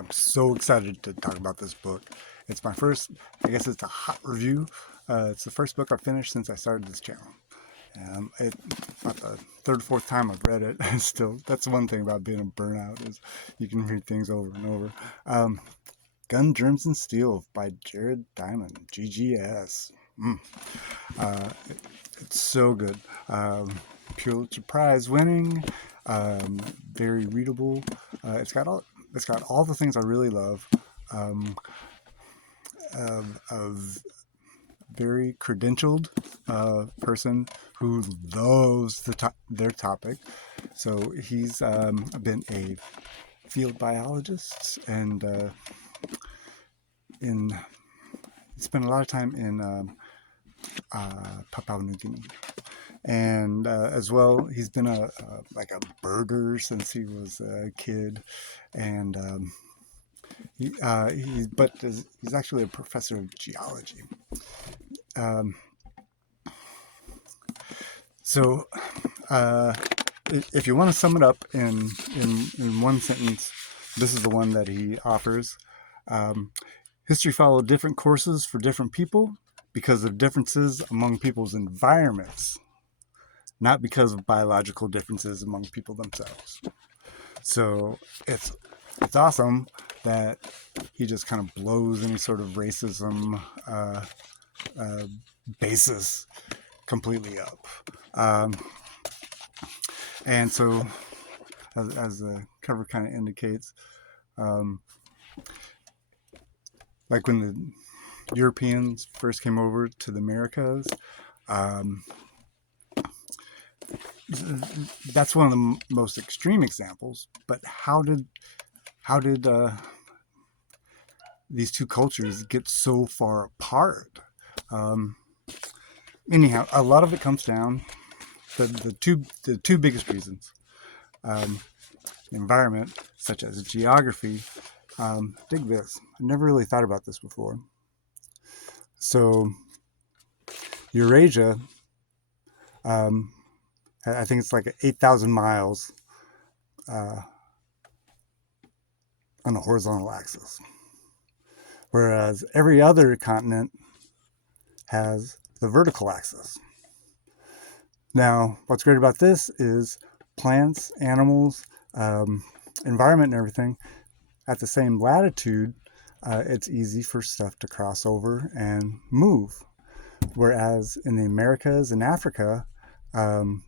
I'm so excited to talk about this book. It's my first, I guess it's a hot review. It's the first book I've finished since I started this channel. About the third or fourth time I've read it. Still, that's one thing about being a burnout is you can read things over and over. Um, Gun, Germs, and Steel by Jared Diamond, GGS. Mm. It, it's so good. Pulitzer Prize winning, um, very readable. It's got all the things I really love. Um, a very credentialed person who loves their topic. So he's been a field biologist and in spent a lot of time in Papua New Guinea. And as well, he's been like a birder since he was a kid, and he's actually a professor of geology. Um, so, uh, if you want to sum it up in one sentence, this is the one that he offers. Um, History followed different courses for different people because of differences among people's environments, not because of biological differences among people themselves. So it's awesome that he just kind of blows any sort of racism uh, basis completely up. Um, and so, as the cover kind of indicates, um, like when the Europeans first came over to the Americas, um, that's one of the most extreme examples. But how did these two cultures get so far apart? Um, Anyhow, a lot of it comes down the two biggest reasons: um, environment, such as geography. Dig this. I never really thought about this before. So Eurasia, um, I think it's like 8,000 miles uh, on the horizontal axis, whereas every other continent has the vertical axis. Now, what's great about this is plants, animals, um, environment, and everything at the same latitude. It's easy for stuff to cross over and move. Whereas in the Americas and Africa, you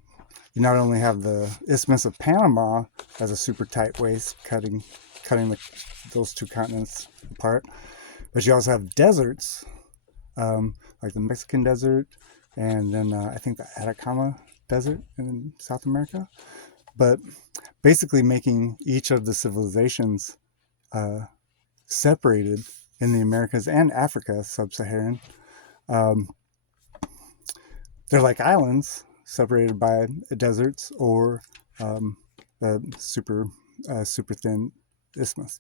not only have the Isthmus of Panama as a super tight waist cutting those two continents apart, but you also have deserts, like the Mexican desert, and then I think the Atacama Desert in South America. But basically making each of the civilizations separated in the Americas and Africa, sub-Saharan. Um, they're like islands separated by deserts or a super thin isthmus.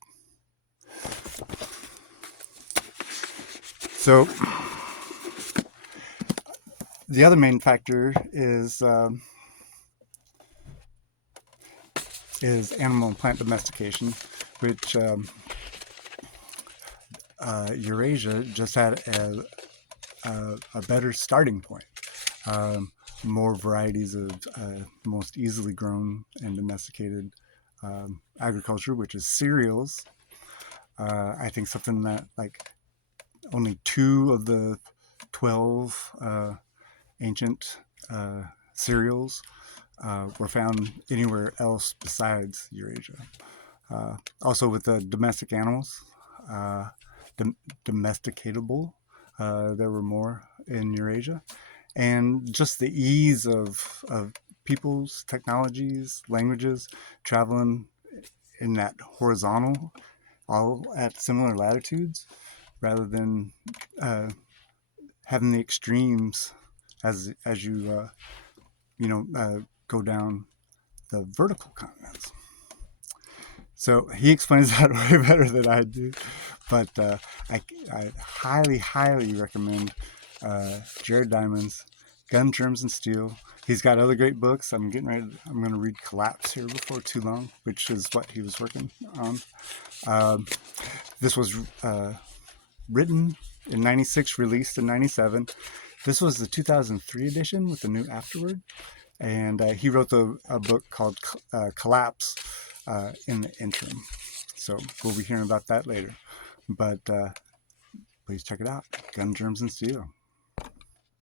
So the other main factor is animal and plant domestication, which Eurasia just had a better starting point. More varieties of most easily grown and domesticated agriculture, which is cereals. I think something that like only 2 of the 12 ancient cereals were found anywhere else besides Eurasia. Also with the domestic animals, domesticatable, there were more in Eurasia. And just the ease of people's technologies, languages, traveling in that horizontal, all at similar latitudes, rather than having the extremes as you go down the vertical continents. So he explains that way better than I do, but I highly recommend Jared Diamond's Gun, Germs, and Steel. He's got other great books. I'm going to read Collapse here before too long, which is what he was working on. This was written in 96, released in 97. This was the 2003 edition with the new afterword. And he wrote a book called Collapse in the interim. So we'll be hearing about that later. But please check it out. Gun, Germs, and Steel.